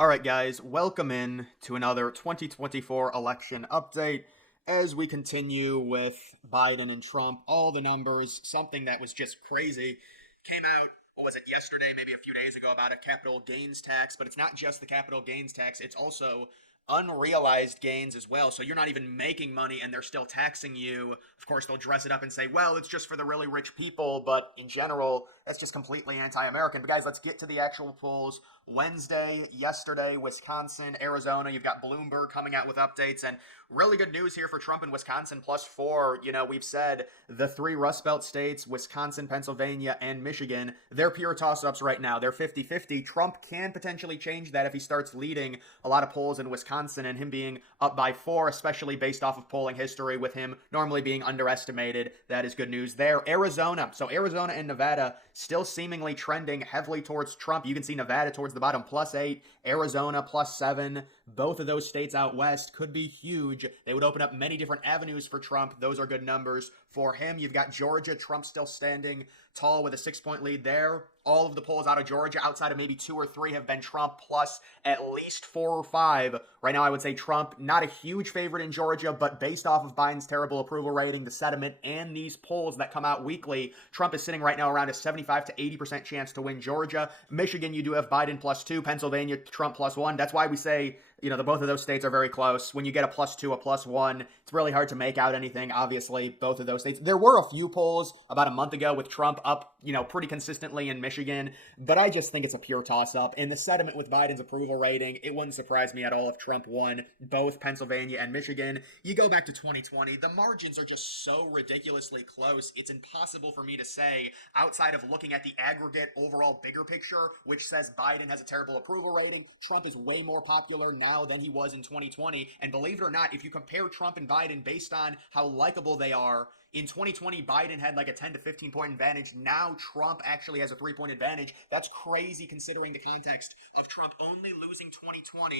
All right, guys, welcome in to another 2024 election update as we continue with Biden and Trump. All the numbers, something that was just crazy, came out, what was it, yesterday, maybe a few days ago, about a capital gains tax. But it's not just the capital gains tax, it's also unrealized gains as well. So you're not even making money and they're still taxing you. Of course, they'll dress it up and say, well, it's just for the really rich people. But in general, that's just completely anti American. But guys, let's get to the actual polls. Wednesday, yesterday, Wisconsin, Arizona. You've got Bloomberg coming out with updates, and really good news here for Trump in Wisconsin, +4. We've said the three Rust Belt states, Wisconsin, Pennsylvania, and Michigan, they're pure toss-ups right now. They're 50-50. Trump can potentially change that if he starts leading a lot of polls in Wisconsin and him being up by 4, especially based off of polling history with him normally being underestimated. That is good news there. Arizona. So Arizona and Nevada still seemingly trending heavily towards Trump. You can see Nevada towards the bottom, +8, Arizona +7. Both of those states out west could be huge. They would open up many different avenues for Trump. Those are good numbers for him. You've got Georgia. Trump still standing tall with a 6-point lead there. All of the polls out of Georgia, outside of maybe 2 or 3, have been Trump plus at least 4 or 5. Right now, I would say Trump, not a huge favorite in Georgia, but based off of Biden's terrible approval rating, the sentiment, and these polls that come out weekly, Trump is sitting right now around a 75 to 80% chance to win Georgia. Michigan, you do have Biden +2. Pennsylvania, Trump +1. That's why we say, both of those states are very close. When you get a +2, a +1, it's really hard to make out anything. Obviously, both of those states. There were a few polls about a month ago with Trump up, pretty consistently in Michigan, but I just think it's a pure toss-up. In the sentiment with Biden's approval rating, it wouldn't surprise me at all if Trump won both Pennsylvania and Michigan. You go back to 2020, the margins are just so ridiculously close, it's impossible for me to say, outside of looking at the aggregate overall bigger picture, which says Biden has a terrible approval rating. Trump is way more popular now than he was in 2020, and believe it or not, if you compare Trump and Biden based on how likable they are, in 2020, Biden had like a 10 to 15 point advantage. Now Trump actually has a 3-point advantage. That's crazy considering the context of Trump only losing 2020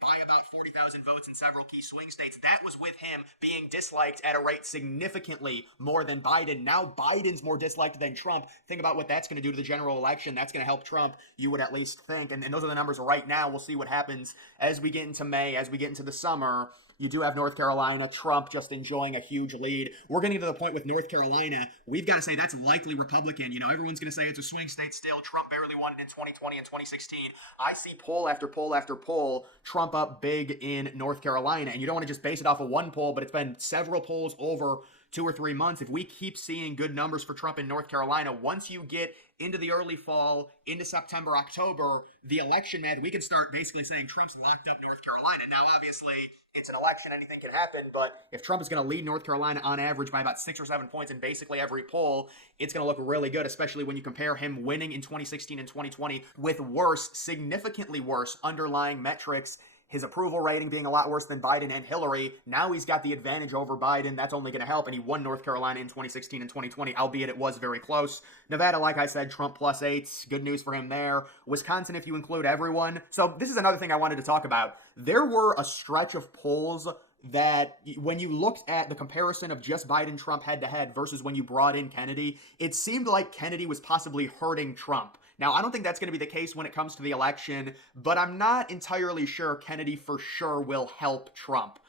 by about 40,000 votes in several key swing states. That was with him being disliked at a rate significantly more than Biden. Now Biden's more disliked than Trump. Think about what that's going to do to the general election. That's going to help Trump, you would at least think. And those are the numbers right now. We'll see what happens as we get into May, as we get into the summer. You do have North Carolina, Trump just enjoying a huge lead. We're getting to the point with North Carolina, we've got to say that's likely Republican. Everyone's going to say it's a swing state still. Trump barely won it in 2020 and 2016. I see poll after poll after poll, Trump up big in North Carolina. And you don't want to just base it off of one poll, but it's been several polls over 2 or 3 months. If we keep seeing good numbers for Trump in North Carolina, once you get into the early fall, into September, October, the election, man, we can start basically saying Trump's locked up North Carolina. Now, obviously, it's an election, anything can happen, but if Trump is going to lead North Carolina on average by about 6 or 7 points in basically every poll, it's going to look really good, especially when you compare him winning in 2016 and 2020 with worse, significantly worse underlying metrics. His approval rating being a lot worse than Biden and Hillary. Now he's got the advantage over Biden. That's only going to help. And he won North Carolina in 2016 and 2020, albeit it was very close. Nevada, like I said, Trump +8. Good news for him there. Wisconsin, if you include everyone. So this is another thing I wanted to talk about. There were a stretch of polls that when you looked at the comparison of just Biden-Trump head-to-head versus when you brought in Kennedy, it seemed like Kennedy was possibly hurting Trump. Now, I don't think that's going to be the case when it comes to the election, but I'm not entirely sure Kennedy for sure will help Trump.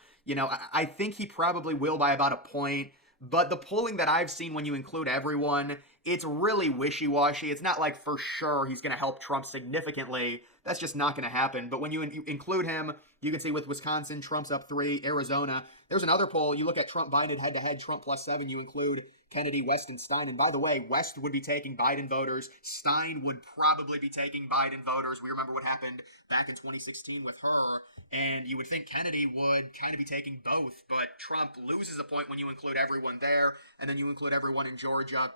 I think he probably will by about a point, but the polling that I've seen when you include everyone, it's really wishy-washy. It's not like for sure he's going to help Trump significantly. That's just not going to happen. But when you include him, you can see with Wisconsin, Trump's up 3, Arizona. There's another poll. You look at Trump, Biden head-to-head, Trump +7. You include Kennedy, West, and Stein. And by the way, West would be taking Biden voters. Stein would probably be taking Biden voters. We remember what happened back in 2016 with her. And you would think Kennedy would kind of be taking both. But Trump loses a point when you include everyone there. And then you include everyone in Georgia.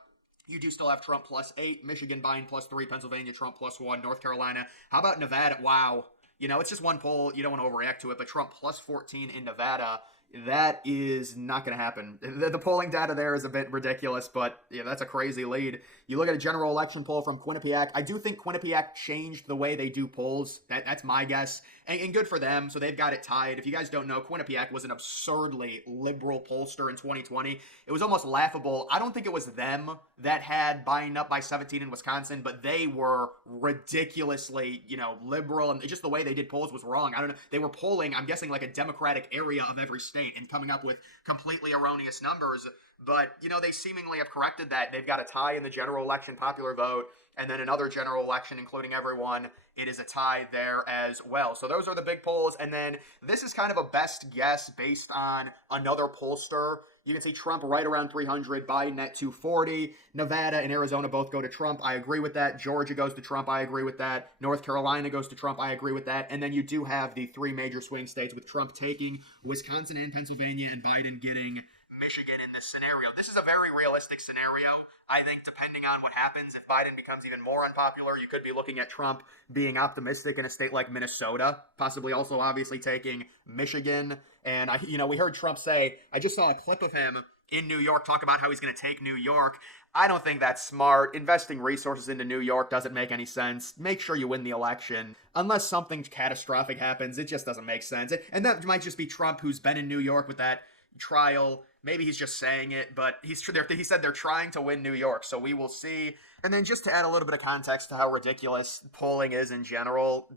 You do still have Trump +8, Michigan, Biden +3, Pennsylvania, Trump +1, North Carolina. How about Nevada? Wow. It's just one poll. You don't want to overreact to it, but Trump +14 in Nevada. That is not going to happen. The polling data there is a bit ridiculous, but yeah, that's a crazy lead. You look at a general election poll from Quinnipiac. I do think Quinnipiac changed the way they do polls. That's my guess, and good for them. So they've got it tied. If you guys don't know, Quinnipiac was an absurdly liberal pollster in 2020. It was almost laughable. I don't think it was them that had Biden up by 17 in Wisconsin, but they were ridiculously, liberal, and just the way they did polls was wrong. I don't know. They were polling, I'm guessing, like a Democratic area of every state and coming up with completely erroneous numbers. But, they seemingly have corrected that. They've got a tie in the general election popular vote, and then another general election, including everyone, it is a tie there as well. So those are the big polls. And then this is kind of a best guess based on another pollster. You can see Trump right around 300, Biden at 240. Nevada and Arizona both go to Trump. I agree with that. Georgia goes to Trump. I agree with that. North Carolina goes to Trump. I agree with that. And then you do have the three major swing states with Trump taking Wisconsin and Pennsylvania and Biden getting Michigan in this scenario. This is a very realistic scenario. I think depending on what happens, if Biden becomes even more unpopular, you could be looking at Trump being optimistic in a state like Minnesota, possibly also obviously taking Michigan. And we heard Trump say, I just saw a clip of him in New York talk about how he's going to take New York. I don't think that's smart. Investing resources into New York doesn't make any sense. Make sure you win the election. Unless something catastrophic happens, it just doesn't make sense. And that might just be Trump, who's been in New York with that trial. Maybe he's just saying it, but he said they're trying to win New York, so we will see. And then just to add a little bit of context to how ridiculous polling is in general,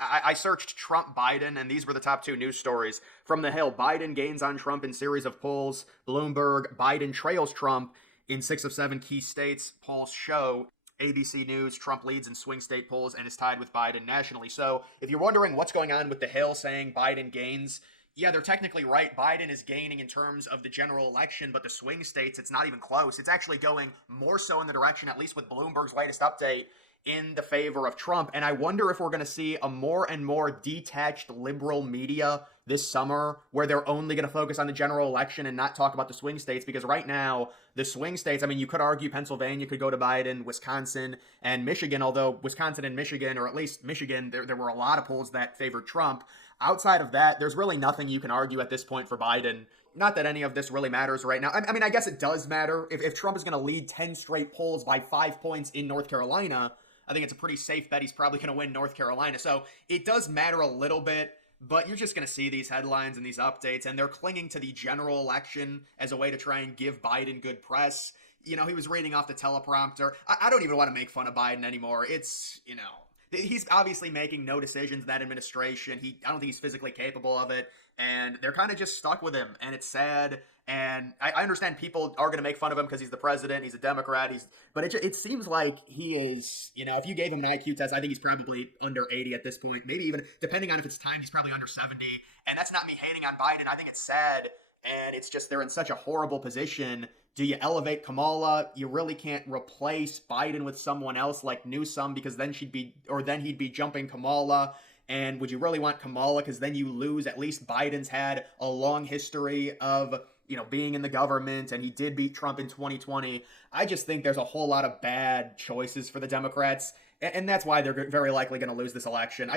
I searched Trump Biden, and these were the top two news stories from The Hill. Biden gains on Trump in series of polls. Bloomberg, Biden trails Trump in 6 of 7 key states. Polls show. ABC News, Trump leads in swing state polls and is tied with Biden nationally. So if you're wondering what's going on with The Hill saying Biden gains, yeah, they're technically right. Biden is gaining in terms of the general election, but the swing states, it's not even close. It's actually going more so in the direction, at least with Bloomberg's latest update, in the favor of Trump. And I wonder if we're going to see a more and more detached liberal media this summer where they're only going to focus on the general election and not talk about the swing states. Because right now, the swing states, I mean, you could argue Pennsylvania could go to Biden, Wisconsin, and Michigan, although Wisconsin and Michigan, or at least Michigan, there were a lot of polls that favored Trump. Outside of that, there's really nothing you can argue at this point for Biden. Not that any of this really matters right now. I mean, I guess it does matter. If Trump is going to lead 10 straight polls by 5 points in North Carolina, I think it's a pretty safe bet he's probably going to win North Carolina. So it does matter a little bit, but you're just going to see these headlines and these updates, and they're clinging to the general election as a way to try and give Biden good press. He was reading off the teleprompter. I don't even want to make fun of Biden anymore. It's, he's obviously making no decisions in that administration. I don't think he's physically capable of it, and they're kind of just stuck with him, and it's sad. And I understand people are going to make fun of him because he's the president, he's a Democrat, but it seems like he is, if you gave him an IQ test, I think he's probably under 80 at this point. Maybe even, depending on if it's timed, he's probably under 70. And that's not me hating on Biden. I think it's sad, and it's just they're in such a horrible position. Do you elevate Kamala? You really can't replace Biden with someone else like Newsom, because then he'd be jumping Kamala. And would you really want Kamala? Because then you lose. At least Biden's had a long history of being in the government, and he did beat Trump in 2020. I just think there's a whole lot of bad choices for the Democrats, and that's why they're very likely going to lose this election.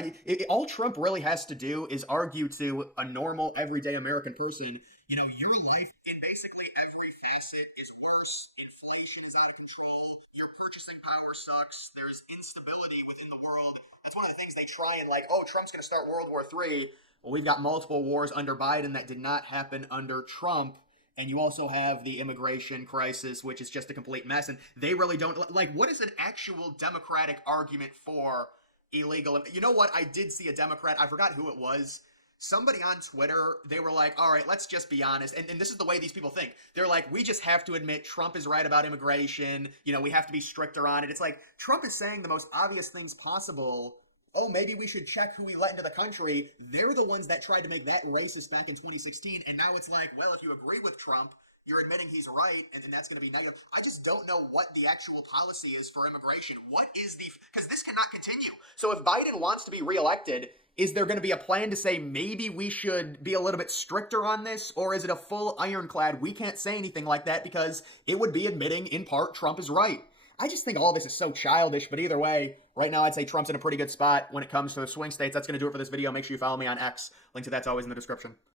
All Trump really has to do is argue to a normal, everyday American person, your life in basically every facet is worse. Inflation is out of control. Your purchasing power sucks. There's instability within the world. That's one of the things they try and Trump's going to start World War III. Well, we've got multiple wars under Biden that did not happen under Trump. And you also have the immigration crisis, which is just a complete mess. And they really don't what is an actual Democratic argument for illegal? You know what? I did see a Democrat. I forgot who it was. Somebody on Twitter, they were like, all right, let's just be honest. And this is the way these people think. They're like, we just have to admit Trump is right about immigration. We have to be stricter on it. It's like Trump is saying the most obvious things possible. Oh, maybe we should check who we let into the country. They're the ones that tried to make that racist back in 2016. And now it's like, well, if you agree with Trump, you're admitting he's right, and then that's going to be negative. I just don't know what the actual policy is for immigration. Because this cannot continue. So if Biden wants to be reelected, is there going to be a plan to say maybe we should be a little bit stricter on this? Or is it a full ironclad, we can't say anything like that because it would be admitting in part Trump is right? I just think all this is so childish, but either way, right now I'd say Trump's in a pretty good spot when it comes to the swing states. That's going to do it for this video. Make sure you follow me on X. Link to that's always in the description.